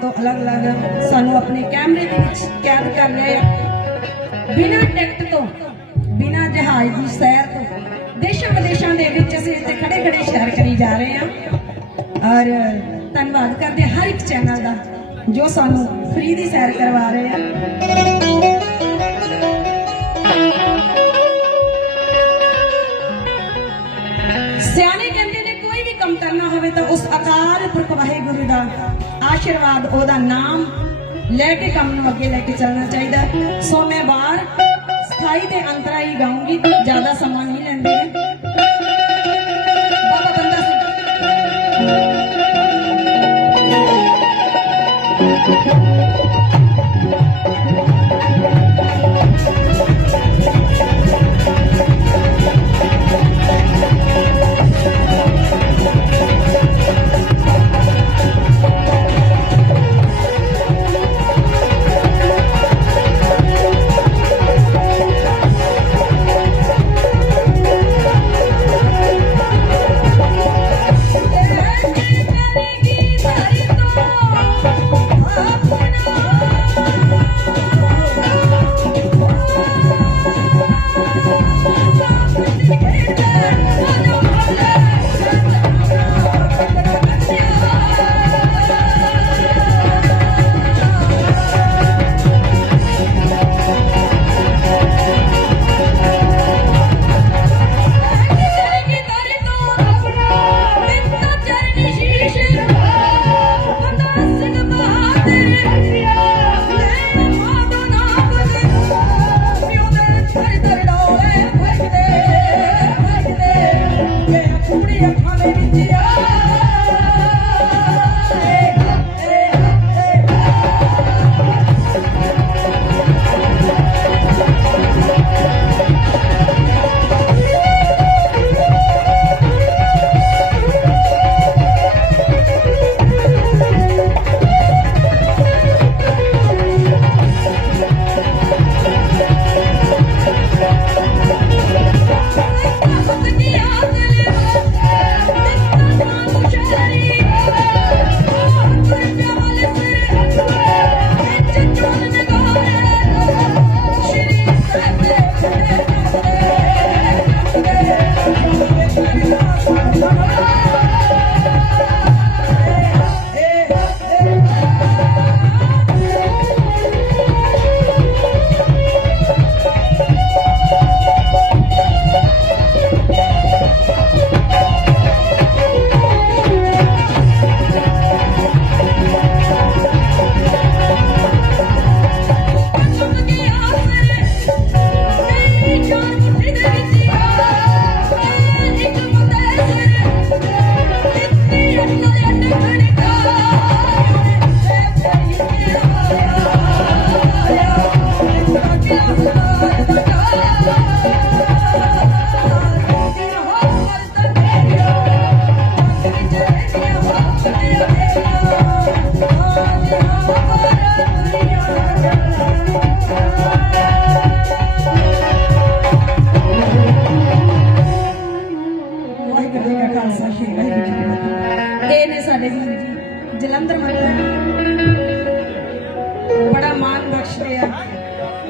ਤੋਂ ਅਲੱਗ-ਅਲੱਗ ਸਾਨੂੰ ਆਪਣੇ ਕੈਮਰੇ ਦੇ ਵਿੱਚ ਕੈਦ ਕਰ ਲਿਆ ਹੈ ਬਿਨਾਂ ਟਿਕਟ ਤੋਂ, ਬਿਨਾਂ ਜਹਾਜ਼ ਦੀ ਸੈਰ ਤੋਂ, ਦੇਸ਼ਾਂ ਵਿਦੇਸ਼ਾਂ ਦੇ ਵਿੱਚ ਅਸੀਂ ਇੱਥੇ ਖੜੇ-ਖੜੇ ਸੈਰ ਕਰੀ ਜਾ ਰਹੇ ਹਾਂ। ਔਰ ਧੰਨਵਾਦ ਕਰਦੇ ਹਰ ਇੱਕ ਚੈਨਲ ਦਾ ਜੋ ਸਾਨੂੰ ਫ੍ਰੀ ਦੀ ਸੈਰ ਕਰਵਾ ਰਹੇ ਆ। ਕਰਨਾ ਹੋਵੇ ਤਾਂ ਉਸ ਅਕਾਲ ਪੁਰਖ ਵਾਹਿਗੁਰੂ ਦਾ ਆਸ਼ੀਰਵਾਦ ਉਹਦਾ ਨਾਮ ਲੈ ਕੇ ਕੰਮ ਨੂੰ ਅੱਗੇ ਲੈ ਕੇ ਚੱਲਣਾ ਚਾਹੀਦਾ। ਸੋ ਮੈਂ ਬਾਹਰ ਸਥਾਈ ਤੇ ਅੰਤਰਾ ਹੀ ਗਾਉਂਗੀ, ਜ਼ਿਆਦਾ ਸਮਾਂ ਨਹੀਂ ਲੈਂਦੇ।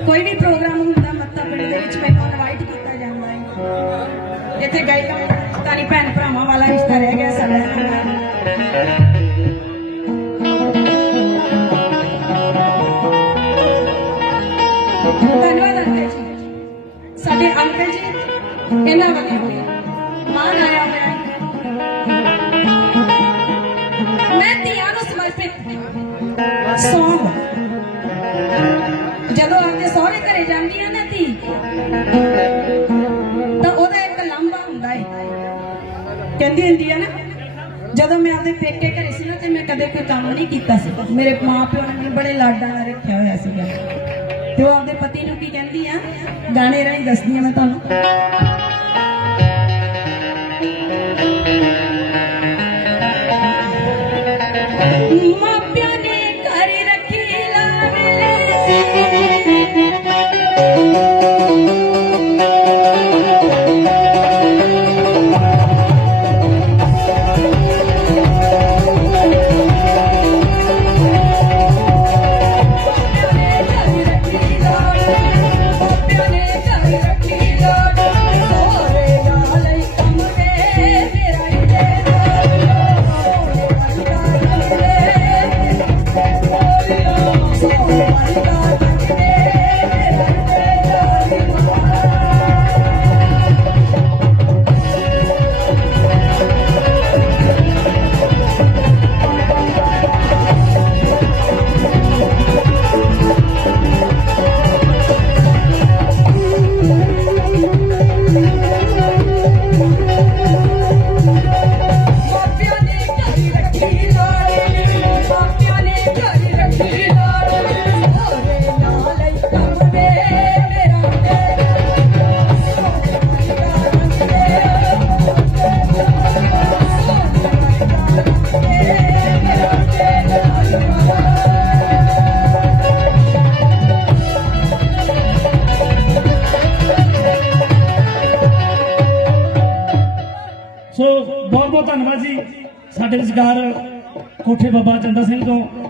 ਕੋਈ ਵੀ ਪ੍ਰੋਗਰਾਮ ਹੁੰਦਾ ਮੱਤਾ ਪਿੰਡ ਦੇ ਵਿੱਚ ਮੈਨੂੰ ਇਨਵਾਈਟ ਕੀਤਾ ਜਾਂਦਾ ਹੈ। ਇੱਥੇ ਗਾਇਕਾਂ ਤਾਰੀ ਭੈਣ ਭਰਾਵਾਂ ਵਾਲਾ ਰਿਸ਼ਤਾ ਰਹਿ ਗਿਆ ਸਾਡਾ ਨਾ, ਜਦੋਂ ਮੈਂ ਆਪਦੇ ਪੇਕੇ ਘਰੇ ਸੀ ਨਾ, ਤੇ ਮੈਂ ਕਦੇ ਕੋਈ ਕੰਮ ਨਹੀਂ ਕੀਤਾ ਸੀ। ਮੇਰੇ ਮਾਂ ਪਿਓ ਨੇ ਮੈਨੂੰ ਬੜੇ ਲਾਡਾਂ ਨਾਲ ਰੱਖਿਆ ਹੋਇਆ ਸੀਗਾ। ਤੇ ਉਹ ਆਪਦੇ ਪਤੀ ਨੂੰ ਕੀ ਕਹਿੰਦੀ ਆ? ਗਾਣੇ ਰਾਹੀਂ ਦੱਸਦੀ ਆ ਮੈਂ ਤੁਹਾਨੂੰ।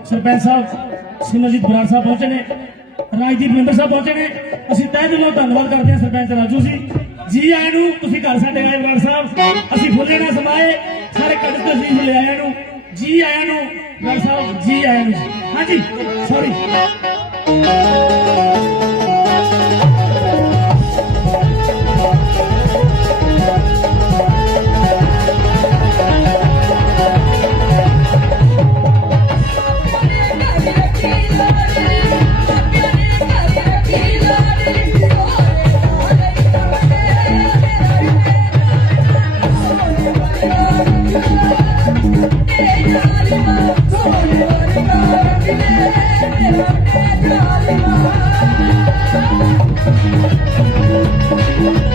ਸਰਪੰਚ ਸਾਹਿਬ, ਸਿਮਰਜੀਤ ਬਰਾੜ ਸਾਹਿਬ ਪਹੁੰਚੇ ਨੇ, ਰਾਜਦੀਪ ਮੈਂਬਰ ਸਾਹਿਬ ਪਹੁੰਚੇ ਨੇ। ਅਸੀਂ ਤਹਿ ਦਿਲੋਂ ਧੰਨਵਾਦ ਕਰਦੇ ਹਾਂ ਸਰਪੰਚ ਰਾਜੂ ਜੀ। ਜੀ ਆਇਆਂ ਨੂੰ, ਤੁਸੀਂ ਘਰ ਸਾਡੇ ਆਏ ਬਰਾੜ ਸਾਹਿਬ। ਅਸੀਂ ਫੁੱਲੇ ਨਾਲ ਸਮਾਏ, ਸਾਰੇ ਕੱਢ ਤੋਂ ਅਸੀਂ ਲੈ ਆਇਆਂ ਨੂੰ। ਜੀ ਆਇਆਂ ਨੂੰ, ਬਰਾੜ ਸਾਹਿਬ, ਜੀ ਆਇਆਂ ਨੂੰ। ਹਾਂਜੀ ਸੌਰੀ ਵੀਰਾਂ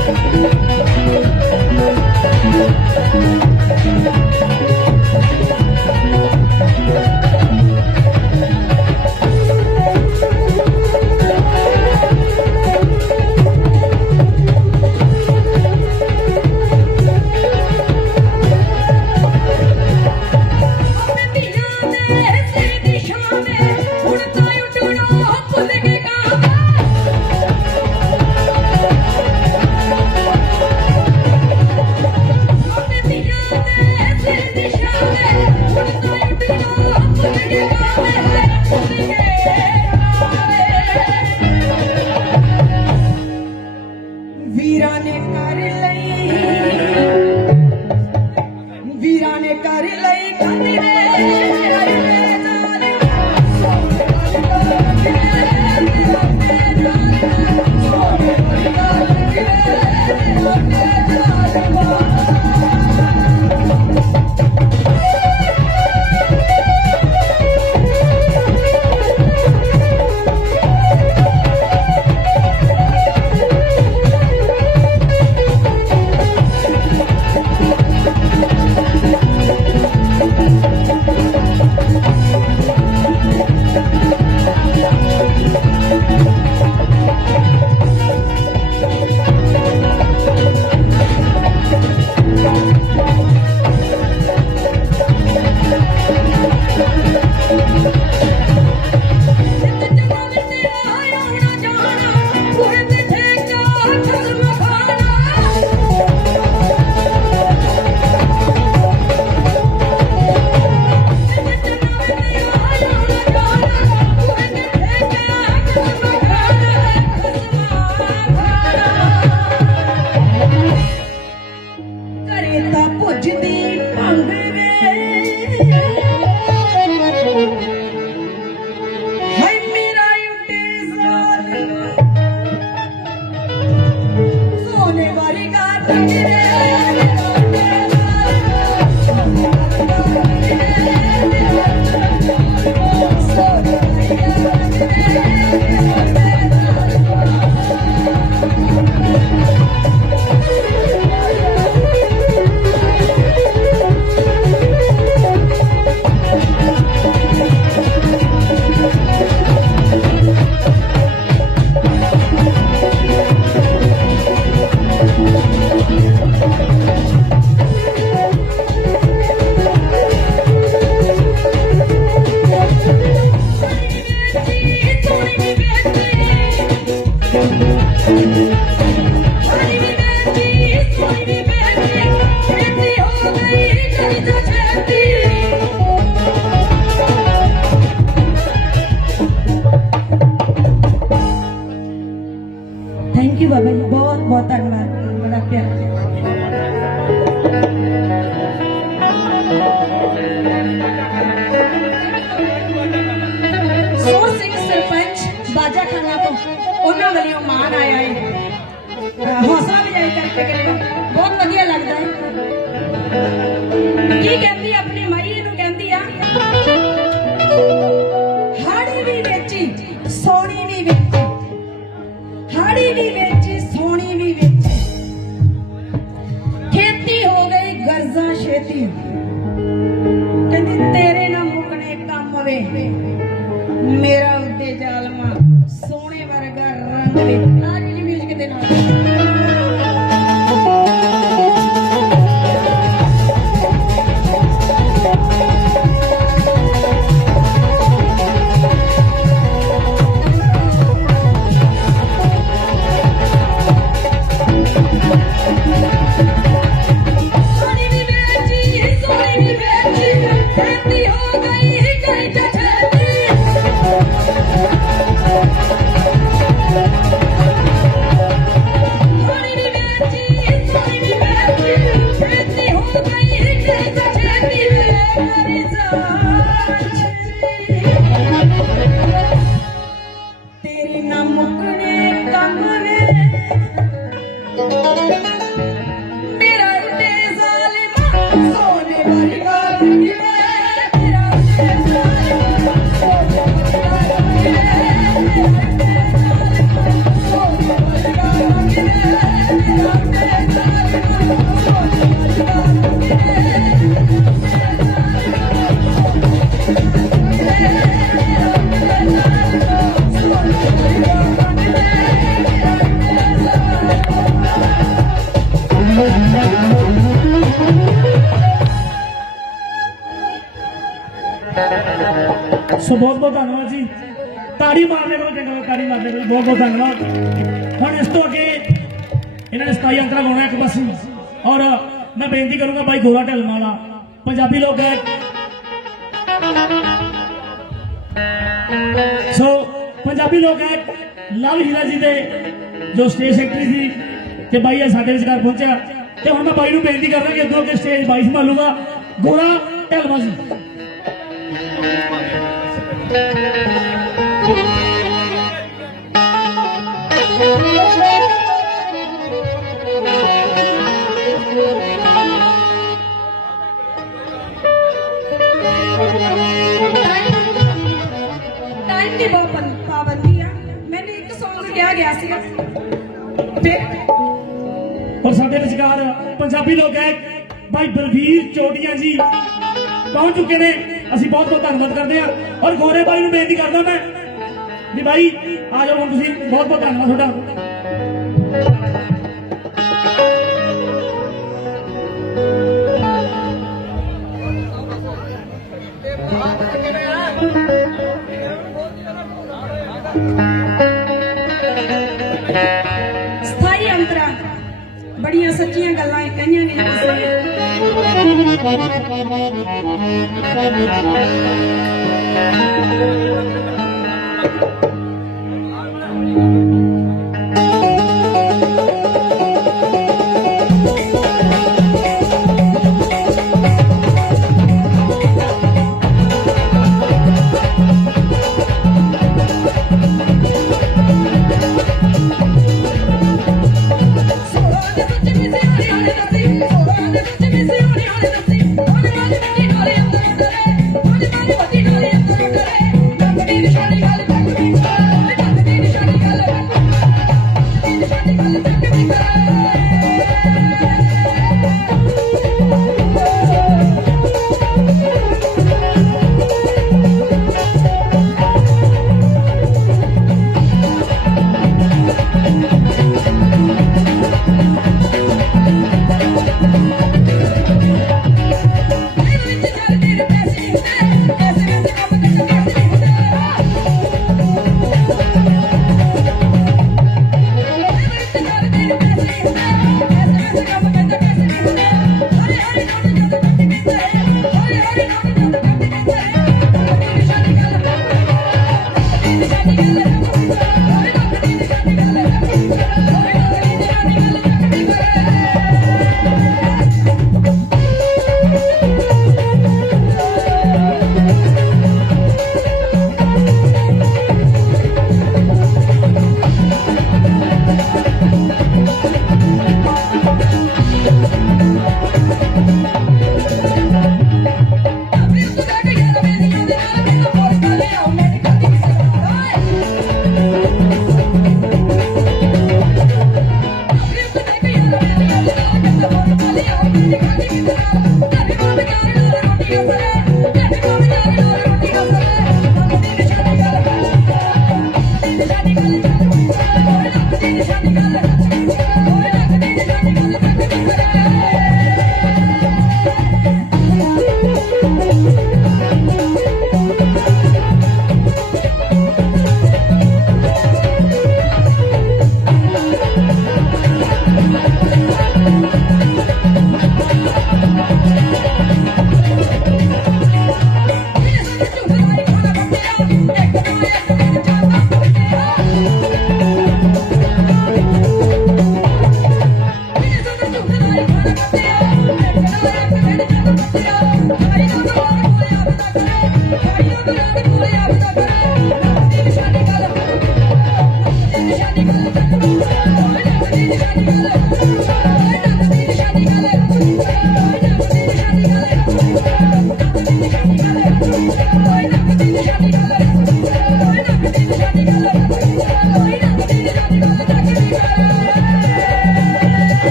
ਮੇਰਾ ਸੋ ਬਹੁਤ ਬਹੁਤ ਧੰਨਵਾਦ ਜੀ। ਤਾੜੀ ਮਾਰਨੇ ਕਰੋ, ਚੰਗਾ ਤਾੜੀ ਮਾਰਦੇ ਕਰੋ। ਬਹੁਤ ਬਹੁਤ ਧੰਨਵਾਦ। ਹੁਣ ਇਸ ਤੋਂ ਅੱਗੇ ਇਹਨਾਂ ਨੇ 27 ਅੰਤਰਾ ਗਾਉਣਾ ਇੱਕ ਬਸ ਔਰ ਮੈਂ ਬੇਨਤੀ ਕਰੂੰਗਾ ਬਾਈ ਗੋਰਾ ਢਲਮਾ ਪੰਜਾਬੀ ਲੋਕ ਗਾਇਕ। ਸੋ ਪੰਜਾਬੀ ਲੋਕ ਗਾਇਕ ਲਵ ਹੀਰਾ ਜੀ ਦੇ ਜੋ ਸਟੇਜ ਸੈਕਟਰੀ ਸੀ ਤੇ ਬਾਈ ਇਹ ਸਾਡੇ ਵਿਚਕਾਰ ਪਹੁੰਚਿਆ। ਤੇ ਹੁਣ ਮੈਂ ਬਾਈ ਨੂੰ ਬੇਨਤੀ ਕਰਦਾ ਕਿ ਅੱਗੋਂ ਅੱਗੇ ਸਟੇਜ ਬਾਈ ਸੰਭਾਲੂਗਾ। ਗੋਰਾ ਢਲਮਾ ਜੀ। ਔਰ ਸਾਡੇ ਵਿਚਕਾਰ ਪੰਜਾਬੀ ਲੋਕ ਗਾਇਕ ਭਾਈ ਬਲਵੀਰ ਚੋਟੀਆਂ ਜੀ ਪਹੁੰਚ ਚੁੱਕੇ ਨੇ। ਅਸੀਂ ਬਹੁਤ ਬਹੁਤ ਧੰਨਵਾਦ ਕਰਦੇ ਹਾਂ। ਔਰ ਗੋਰੇ ਬਾਈ ਨੂੰ ਬੇਨਤੀ ਕਰਦਾ ਮੈਂ ਵੀ ਬਾਈ, ਆ ਜਾਓ ਹੁਣ ਤੁਸੀਂ, ਬਹੁਤ ਬਹੁਤ ਧੰਨਵਾਦ ਤੁਹਾਡਾ। ਸਥਾਈ ਅੰਤਰਾ, ਬੜੀਆਂ ਸੱਚੀਆਂ ਗੱਲਾਂ ਇਹ ਕਹੀਆਂ ਗਈਆਂ ਸੀ ਸੋਹਣੇ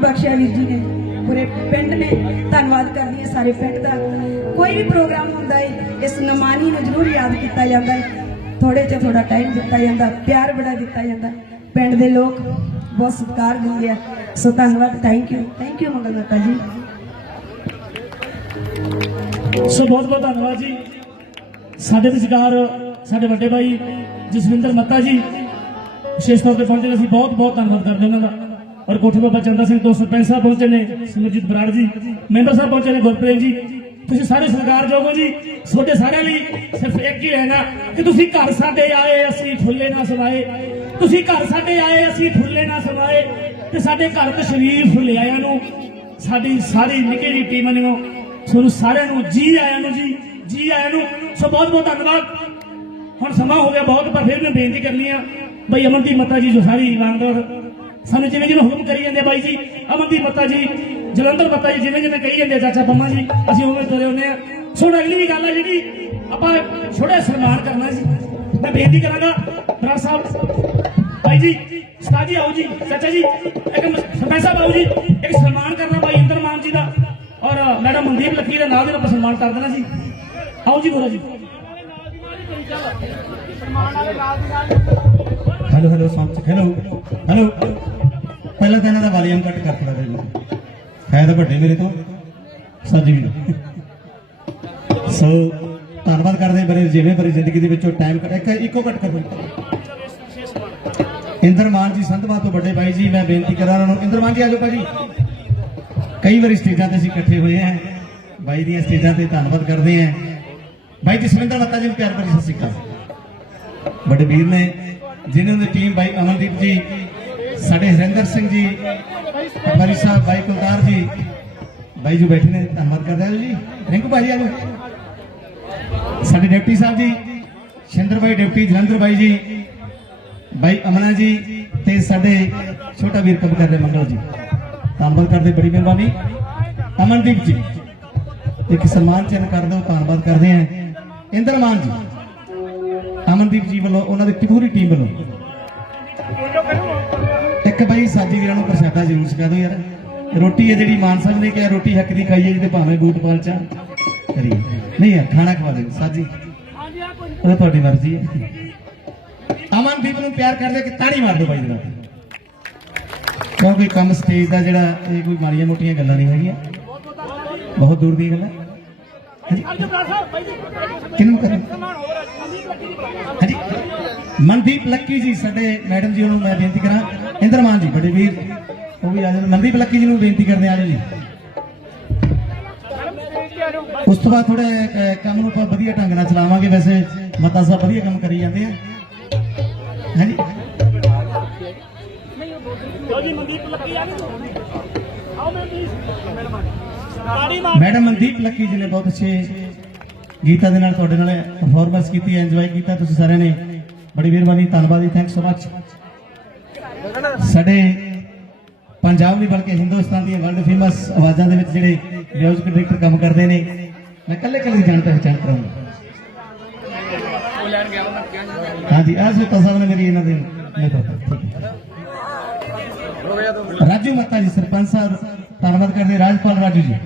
ਬਖਸ਼ਿਆ ਵੀਰ ਜੀ ਨੇ। ਪੂਰੇ ਪਿੰਡ ਨੇ ਧੰਨਵਾਦ ਕਰਦੀ ਹਾਂ ਸਾਰੇ ਪਿੰਡ ਦਾ। ਕੋਈ ਵੀ ਪ੍ਰੋਗਰਾਮ ਹੁੰਦਾ ਹੈ ਇਸ ਨਮਾਨੀ ਨੂੰ ਜ਼ਰੂਰ ਯਾਦ ਕੀਤਾ ਜਾਂਦਾ ਹੈ ਥੋੜੇ ਜਿਹਾ ਥੋੜਾ ਟਾਈਮ ਦਿੱਤਾ ਜਾਂਦਾ, ਪਿਆਰ ਬੜਾ ਦਿੱਤਾ ਜਾਂਦਾ। ਪਿੰਡ ਦੇ ਲੋਕ ਬਹੁਤ ਸਤਿਕਾਰ ਦਿੰਦੇ ਆ। ਸੋ ਧੰਨਵਾਦ thank you thank you Mangal ਮਾਤਾ ਜੀ। ਸੋ ਬਹੁਤ ਬਹੁਤ ਧੰਨਵਾਦ ਜੀ। ਸਾਡੇ ਵਿਚਕਾਰ ਸਾਡੇ ਵੱਡੇ ਭਾਈ ਜਸਵਿੰਦਰ ਮੱਤਾ ਜੀ, ਵਿਸ਼ੇਸ਼ ਤੌਰ ਤੇ ਪਹੁੰਚੇ ਅਸੀਂ ਬਹੁਤ ਬਹੁਤ ਧੰਨਵਾਦ ਕਰਦੇ ਉਹਨਾਂ ਦਾ। ਔਰ ਕੋਠੀ ਬਾਬਾ ਚੰਦਾ ਸਿੰਘ ਤੋਂ ਸਰਪੰਚ ਸਾਹਿਬ ਪਹੁੰਚੇ ਨੇ, ਸਿਮਰਜੀਤ ਬਰਾੜ ਜੀ, ਮੈਂਬਰ ਸਾਹਿਬ ਪਹੁੰਚੇ ਨੇ ਗੁਰਪ੍ਰੀਤ ਜੀ। ਤੁਸੀਂ ਸਾਰੇ ਸਤਿਕਾਰਯੋਗ ਹੋ ਜੀ, ਤੁਹਾਡੇ ਸਾਰਿਆਂ ਲਈ ਸਿਰਫ ਇੱਕ ਹੀ ਹੈਗਾ ਕਿ ਤੁਸੀਂ ਘਰ ਸਾਡੇ ਆਏ, ਅਸੀਂ ਫੁੱਲੇ ਨਾ ਸਵਾਏ। ਤੁਸੀਂ ਘਰ ਸਾਡੇ ਆਏ, ਅਸੀਂ ਫੁੱਲੇ ਨਾ ਸਵਾਏ ਤੇ ਸਾਡੇ ਘਰ ਤੇ ਸ਼ਰੀਰ ਫੁੱਲੇ ਆਇਆਂ ਨੂੰ। ਸਾਡੀ ਸਾਰੀ ਨਿੱਕੀ ਜਿਹੀ ਟੀਮ ਨੂੰ ਤੁਹਾਨੂੰ ਸਾਰਿਆਂ ਨੂੰ ਜੀ ਆਇਆਂ ਨੂੰ ਜੀ ਜੀ ਆਇਆਂ ਨੂੰ। ਸੋ ਬਹੁਤ ਬਹੁਤ ਧੰਨਵਾਦ। ਹੁਣ ਸਮਾਂ ਹੋ ਗਿਆ ਬਹੁਤ, ਪਰ ਫਿਰ ਮੈਂ ਬੇਨਤੀ ਕਰਨੀ ਆ, ਬਈ ਅਮਨਦੀਪ ਮੱਤਾ ਜੀ ਜੋ ਸਾਰੀ ਇਮਾਨਦਾਰ ਸਾਨੂੰ ਜਿਵੇਂ ਜਿਵੇਂ ਹੁਕਮ ਕਰੀ ਜਾਂਦੇ ਬਾਈ ਜੀ, ਅਮਨਦੀਪ ਮੱਤਾ ਜੀ, ਜਲੰਧਰ ਮੱਤਾ ਜੀ, ਜਿਵੇਂ ਜਿਵੇਂ ਕਹੀ ਜਾਂਦੇ ਚਾਚਾ ਪੰਮਾ ਜੀ, ਅਸੀਂ ਉਵੇਂ ਤੁਰੇ ਹੁੰਦੇ ਆ। ਸੋ ਅਗਲੀ ਵੀ ਗੱਲ ਆ ਜਿਹੜੀ, ਆਪਾਂ ਛੋਟੇ ਸਨਮਾਨ ਕਰਨਾ ਜੀ। ਮੈਂ ਬੇਨਤੀ ਕਰਾਂਗਾ ਬਰਾ ਸਾਹਿਬ ਭਾਈ ਜੀ, ਉਸਤਾਦ ਜੀ, ਆਓ ਜੀ, ਚਾਚਾ ਜੀ, ਇੱਕ ਸਰਪੰਚ ਸਾਹਿਬ ਆਓ ਜੀ, ਇੱਕ ਸਨਮਾਨ ਕਰਨਾ ਭਾਈ ਇੰਦਰ ਮਾਨ ਜੀ ਦਾ। ਔਰ ਮੈਡਮ ਮਨਦੀਪ ਲੱਕੀ ਦਾ ਨਾਲ ਦੇ ਨਾਲ ਆਪਾਂ ਸਨਮਾਨ ਕਰ ਦੇਣਾ ਸੀ ਆਓ ਜੀ, Gora ji. Hello hello sound hello hello. ਪਹਿਲਾਂ ਤਾਂ ਇਹਨਾਂ ਦਾ ਵਾਲੀਅਮ ਘੱਟ ਕਰ ਥੋੜਾ ਜਿਹਾ ਹੈ ਤਾਂ ਵੱਡੇ ਮੇਰੇ ਤੋਂ, ਸੱਜ ਵੀ ਸੋ, ਧੰਨਵਾਦ ਕਰਦੇ ਹਾਂ ਜਿਵੇਂ ਮੇਰੀ ਜ਼ਿੰਦਗੀ ਦੇ ਵਿੱਚੋਂ ਟਾਈਮ ਕੱਢ ਇੱਕੋ ਘੱਟ ਕਰੋ। ਇੰਦਰਮਾਨ ਜੀ, ਸੰਧਵਾ ਤੋਂ ਵੱਡੇ ਭਾਈ ਜੀ, ਮੈਂ ਬੇਨਤੀ ਕਰਾਂ ਉਹਨਾਂ ਨੂੰ ਇੰਦਰਮਾਨ ਜੀ ਆਜੋ ਭਾਜੀ। ਕਈ ਵਾਰੀ ਸਟੇਜਾਂ ਤੇ ਅਸੀਂ ਇਕੱਠੇ ਹੋਏ ਹਾਂ। ਬਾਈ ਦੀਆਂ ਸਟੇਜਾਂ ਤੇ ਧੰਨਵਾਦ ਕਰਦੇ ਹਾਂ। ਬਾਈ ਜਸਵਿੰਦਰ ਮੱਤਾ ਜੀ ਨੂੰ ਪਿਆਰ ਭਰੀ ਸਤਿ ਸ਼੍ਰੀ ਅਕਾਲ। ਵੱਡੇ ਵੀਰ ਨੇ ਜਿਨ੍ਹਾਂ ਦੀ ਟੀਮ ਬਾਈ ਅਮਨਦੀਪ ਜੀ, ਸਾਡੇ ਹਰਿੰਦਰ ਸਿੰਘ ਜੀ ਪਟਵਾਰੀ ਸਾਹਿਬ, ਬਾਈ ਕੁਲਤਾਰ ਜੀ। ਬਾਈ ਜੀ ਬੈਠੇ ਨੇ, ਧੰਨਵਾਦ ਕਰਦੇ ਜੀ। ਰਿੰਕੂ ਭਾਜੀ ਆਜੋ ਸਾਡੇ ਡਿਪਟੀ ਸਾਹਿਬ ਜੀ ਸ਼ਿੰਦਰ ਬਾਈ ਡਿਪਟੀ, ਜਲੰਧਰ ਬਾਈ ਜੀ, ਬਾਈ ਅਮਨਾ ਜੀ ਤੇ ਸਾਡੇ ਛੋਟਾ ਵੀਰ ਕਬ ਕਰਦੇ ਮੰਗਲ ਜੀ। ਧੰਨਵਾਦ ਕਰਦੇ ਬੜੀ ਮਿਹਰਬਾਨੀ। ਅਮਨਦੀਪ ਜੀ, ਇੱਕ ਸਨਮਾਨ ਚਿੰਨ੍ਹ ਕਰ ਦਿਓ, ਧੰਨਵਾਦ ਕਰਦੇ ਹਾਂ। ਇੰਦਰਮਾਨ ਜੀ। ਅਮਨਦੀਪ ਜੀ ਵੱਲੋਂ, ਉਹਨਾਂ ਦੀ ਪੂਰੀ ਟੀਮ ਵੱਲੋਂ। ਇੱਕ ਬਾਈ ਸਾਜੀ ਵੀਰਾਂ ਨੂੰ ਪ੍ਰਸ਼ਾਦਾ ਜ਼ਰੂਰ ਛਕਾ ਦਿਓ ਯਾਰ। ਰੋਟੀ ਹੈ ਜਿਹੜੀ ਮਾਨ ਸਾਹਿਬ ਨੇ ਕਿਹਾ, ਰੋਟੀ ਹੱਕ ਦੀ ਖਾਈਏ ਜਿਹਦੇ ਭਾਵੇਂ ਗੂਟ ਪਾਲਚਾ ਕਰੀਏ। ਨਹੀਂ ਯਾਰ, ਖਾਣਾ ਖਵਾ ਦਿਓ, ਸਾਜੀ। ਉਹ ਤੁਹਾਡੀ ਮਰਜ਼ੀ ਹੈ। ਅਮਨਦੀਪ ਨੂੰ ਪਿਆਰ ਕਰਦੇ ਕਿ ਤਾੜੀ ਮਾਰ ਦਿਓ ਬਾਈ ਦੇ ਨਾਲ। ਕਿਉਂਕਿ ਕੰਮ ਸਟੇਜ ਦਾ ਜਿਹੜਾ ਇਹ ਕੋਈ ਮਾੜੀਆਂ ਮੋਟੀਆਂ ਗੱਲਾਂ ਨਹੀਂ ਹੈਗੀਆਂ। ਬਹੁਤ ਦੂਰ ਦੀ ਗੱਲ ਹੈ। ਹਾਂਜੀ ਕਿਹਨੂੰ ਹਾਂਜੀ। ਮਨਦੀਪ ਲੱਕੀ ਜੀ, ਸਾਡੇ ਮੈਡਮ ਜੀ ਨੂੰ ਮੈਂ ਬੇਨਤੀ ਕਰਾਂ। ਇੰਦਰਮਾਨ ਜੀ, ਬੜੇ ਵੀਰ, ਉਹ ਵੀ ਆ ਜਾਣ। ਮਨਦੀਪ ਲੱਕੀ ਜੀ ਨੂੰ ਬੇਨਤੀ ਕਰਦੇ ਆ ਜੀ। ਉਸ ਤੋਂ ਬਾਅਦ ਥੋੜੇ ਕੰਮ ਨੂੰ ਆਪਾਂ ਵਧੀਆ ਢੰਗ ਨਾਲ ਚਲਾਵਾਂਗੇ। ਵੈਸੇ ਮਤਾ ਸਾਹਿਬ ਵਧੀਆ ਕੰਮ ਕਰੀ ਜਾਂਦੇ ਆ। ਹਾਂਜੀ। ਜੀ, ਮਨਦੀਪ ਲੱਕੀ ਆ ਗਏ ਆਓ ਮੈਂ ਪਲੀਜ਼ ਤਾੜੀ ਮੈਡਮ ਮਨਦੀਪ ਲੱਕੀ ਜੀ ਨੇ ਬਹੁਤ ਅੱਛੇ ਗੀਤਾਂ ਦੇ ਨਾਲ ਤੁਹਾਡੇ ਨਾਲ ਪਰਫਾਰਮੈਂਸ ਕੀਤੀ ਹੈ ਇੰਜੋਏ ਕੀਤਾ ਤੁਸੀਂ ਸਾਰਿਆਂ ਨੇ। ਬੜੀ ਮਿਹਰਬਾਨੀ, ਧੰਨਵਾਦ ਜੀ ਥੈਂਕਸ ਸੋ ਮਚ ਸਾਡੇ ਪੰਜਾਬ ਨਹੀਂ ਬਲਕਿ ਹਿੰਦੁਸਤਾਨ ਦੀਆਂ ਵਰਲਡ ਫੇਮਸ ਆਵਾਜ਼ਾਂ ਦੇ ਵਿੱਚ ਜਿਹੜੇ ਮਿਊਜ਼ਿਕ ਡਾਇਰੈਕਟਰ ਕੰਮ ਕਰਦੇ ਨੇ, ਮੈਂ ਕੱਲੇ ਕੱਲੇ ਜਾਣ ਪਹਿਚਾਣ ਕਰਾਂਗਾ ਹਾਂਜੀ, ਆਹ ਸੁਤਾ ਸਾਹਿਬ ਨੇ ਮੇਰੀ ਇਹਨਾਂ ਦੇ ਰਾਜੂ ਮੱਤਾ ਜੀ, ਸਰਪੰਚ ਸਾਹਿਬ। ਧੰਨਵਾਦ ਕਰਦੇ ਰਾਜਪਾਲ ਰਾਜੂ ਜੀ